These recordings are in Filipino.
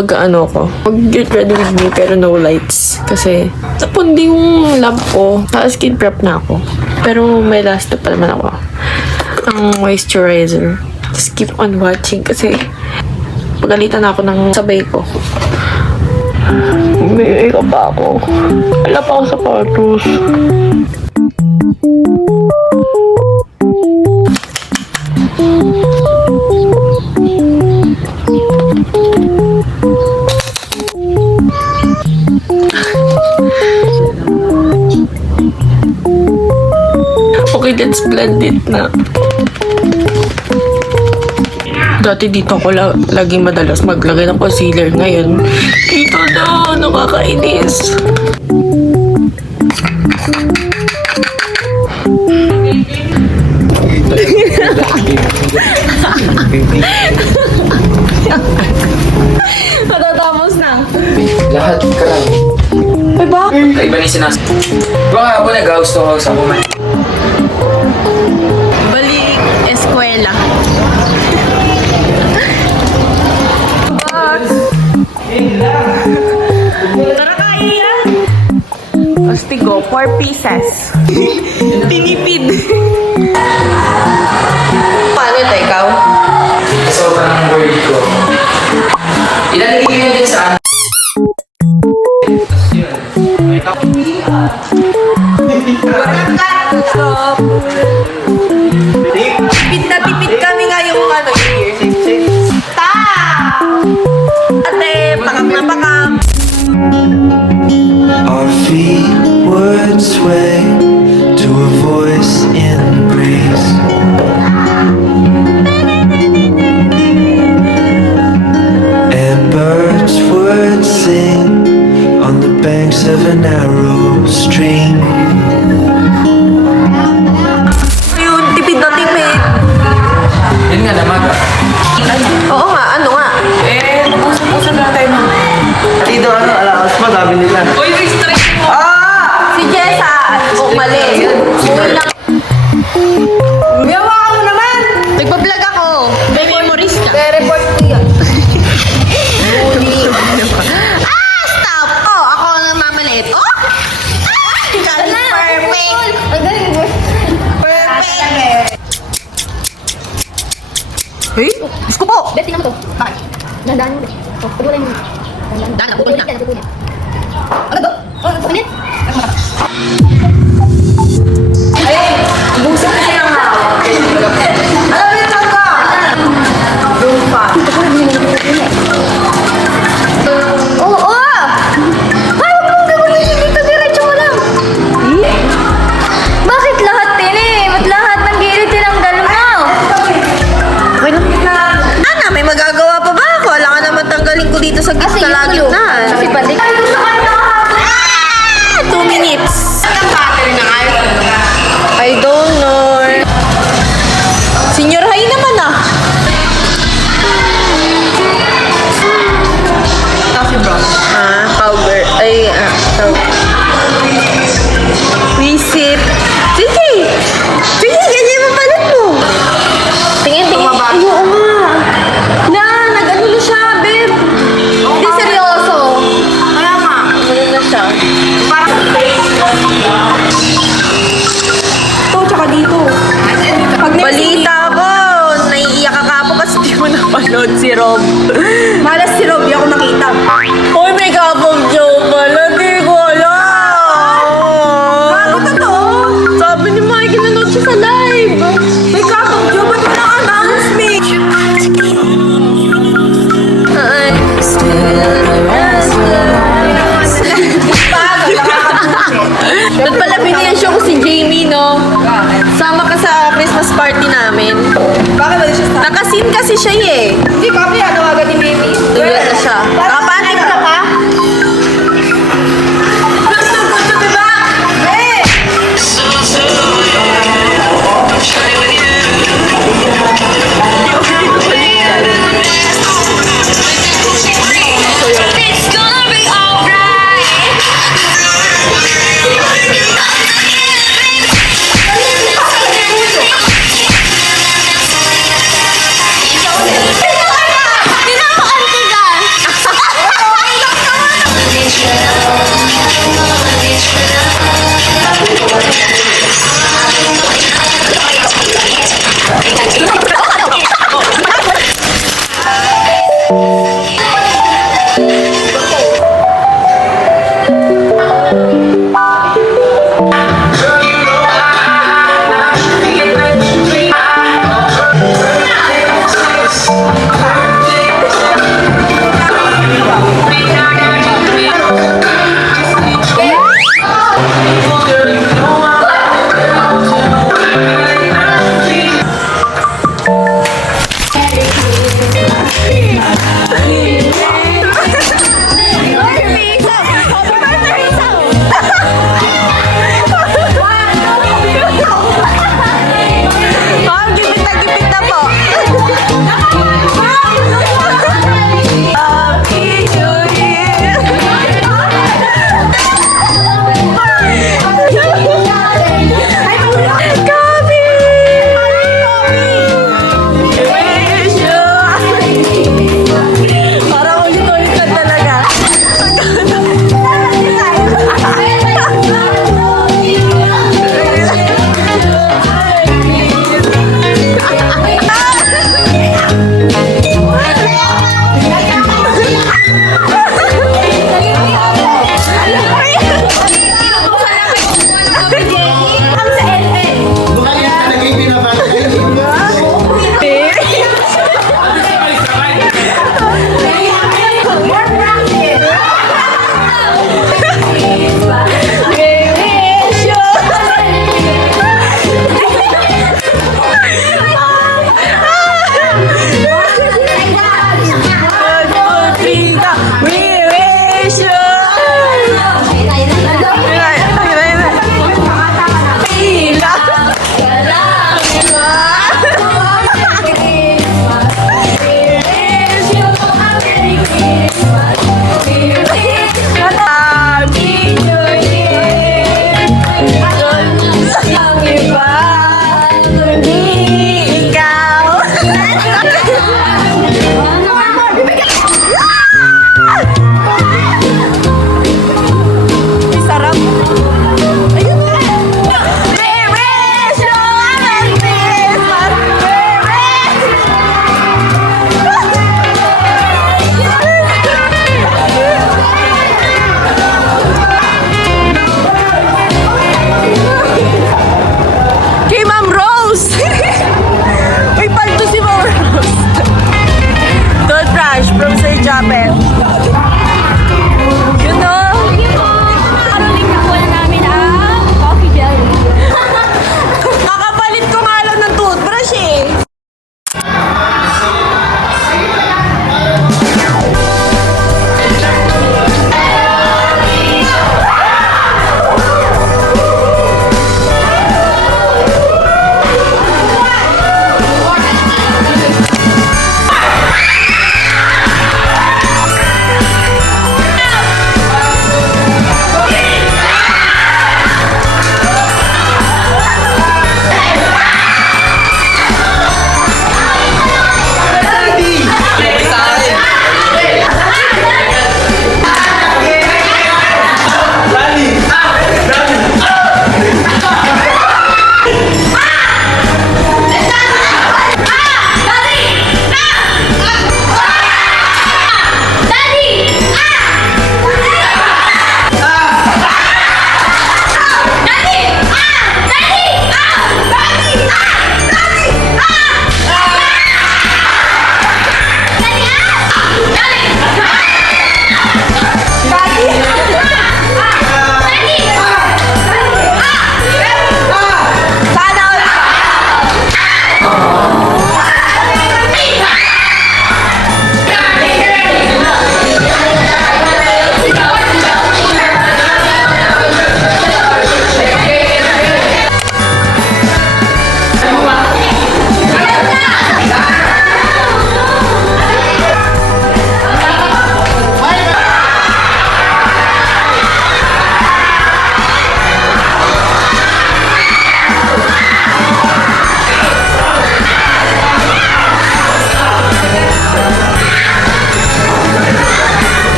mag-ano ko. Mag-get ready with me pero no lights. Kasi napundi yung lamp ko. Skin prep na ako. Pero may last pa naman ako. Ang moisturizer. Just keep on watching kasi pagalitan ako ng sabay ko. May ka pa ako. Wala pa ako sa sapatos. Okay, let's blend it na. Dati dito ako laging madalas maglagay ng concealer. Ngayon, dito na, nakakainis. Matatapos na. Lahat ka lang. Ay ba? Kaiba ni sinas. Baka ako nag-gusto ko sa kumain. Balik eskwela. Tara kaya! Ostigo, 4 pieces. Tinipid. Paano ito, ikaw? Sobrang word ko. Ilalagay ko yun din sa Tipid na tipid kami ngayong ano year. Ta! Ate, pakak na pakak. Our feet would sway to a voice in the breeze. And birds would sing on the banks of a narrow stream. Ayun, tipid na tipid. yun nga namaga. Oo nga, ano nga? Usan na tayo mo. Dito ano, alakas mo, dami nila. Uy, restrict mo! Si Jessa, umalis. Uwi lang. Gawa mo naman! Nagpa-vlog ako. May memories ka. Report ko yan. Stop! Oh, ako ang namamalit. Oh! Perfect! Ang galing mo. Perfect! Hey? Gusto po! Bet, tingnan mo to. Bakit? Dandaan mo. Oh, pagulay mo. Dandaan, napupul niya. Napupul niya. Agad ba? Oh, sa kanit. Ay, busa kasi ng hawak. Alam mo yung tangka? Lupa. Oo! Ay, huwag mong gawin dito. Diretso mo lang. Bakit lahat din eh? Ba't lahat ng gilid tinanggal mo? Okay lang. Ana, may magagawa pa ba ako? Wala ka naman tanggalin ko dito sa Kasi gitna lagi na. Kasi pati. Ay, gusto ka na. 2 minutes. Ang pattern na I don't know. Senior high naman ah. Coffee brown. Powder. Ay, Receipt. Sige! Sige, ganyan mo palit mo. Tingin, tingin. Tumaba. Ay, oo nga. Na, nag-ano na siya, babe. Hindi seryoso. Kaya nga. Ano na siya? Parang... Ito, tsaka dito. Balita ko. Naiiyak ka po kasi di mo napanood si Rob. Malas si Rob, di ako nakita. Uy, may kapag joke pala. Di ko alam. Bago totoo. Sabi ni Mike, nanood siya sa live. May kapag joke, ba't mo na-announce me? Doon pala biniyasyo ko si Jamie, no? Sama ka sa Christmas party namin. Bakit ba siya sa... Nakasin kasi siya eh. Hindi, papi, ano agad ni Jamie? Doon na siya. Nakapanik ka ka? Gusto ko, diba? Eh!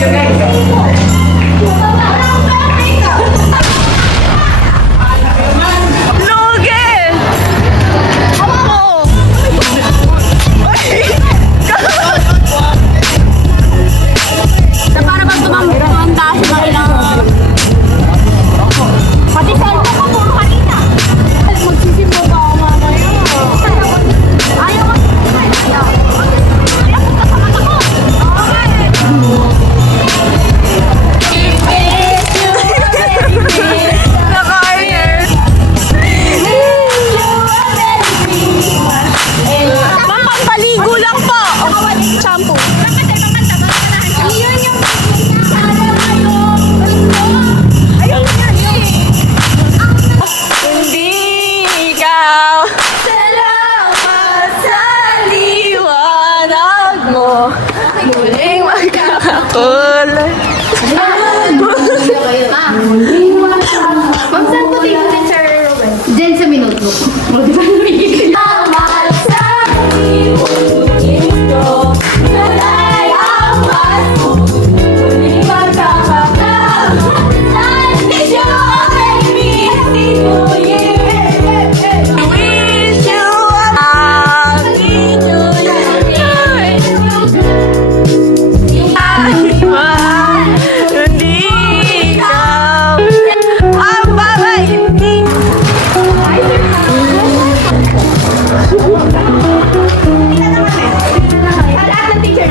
Lugi! Na para bang tumanda sa kailangan. Pati cellphone ko puro kanina. Magsisimbo ba ako mamaya? Ayaw ka. Ayaw ka sa mata ko. Naka-air. Ma'am, pampaligo lang po. Shampoo. Hindi ikaw. Salamat sa liwanag mo. Muling magkakakulay. Ma'am, saan po tayo din, Sir Rowan? Diyan sa minuto. Salamat sa liwanag mo. Nalay ang paso. Muling magkakakulay. Wish you a very happy New Year. Wish you a happy New Year. Hindi ikaw ang babae.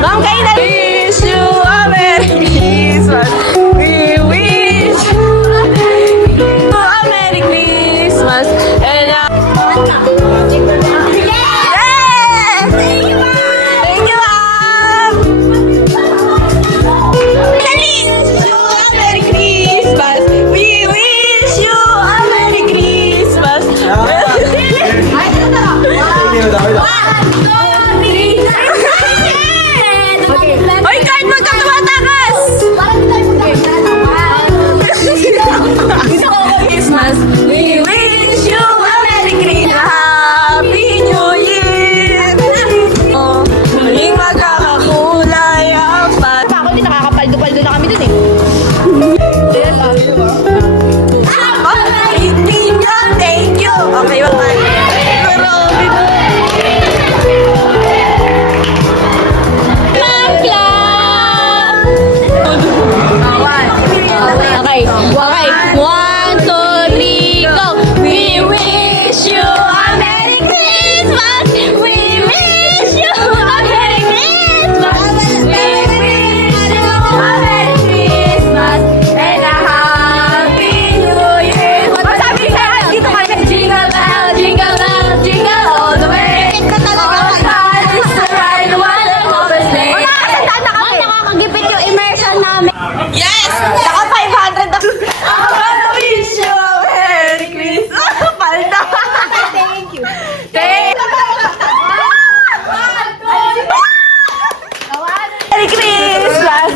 Ma'am, kayo na. Wish you a Merry Christmas. We wish you a Merry Christmas. And yes! Thank you, ma'am! Thank you, ma'am! Wish you a Merry Christmas. We wish you a Merry Christmas. Hoy, kahit magkatumatakas! Christmas, we wish you a Merry Christmas, Happy New Year! Oh, muling magkakakulay ang bata. Ako din, nakakapaldo-paldo na kami dun eh. Thank you! Okay, bye-bye. Okay. Okay. 1, 2, 3, go! We wish you a Merry Christmas! We wish you a Merry Christmas! We wish you a Merry Christmas and a Happy New Year! Masabi sa'yo, dito ka na. Jingle bell, jingle all the way. All time is to ride one of the sleigh. Nakakasandaan na kami. Nakakagipit yung immersion namin. Yes! Naka 500 na. I wanna wish you a Merry Christmas. Palda. Thank you. Thank you. Merry Christmas.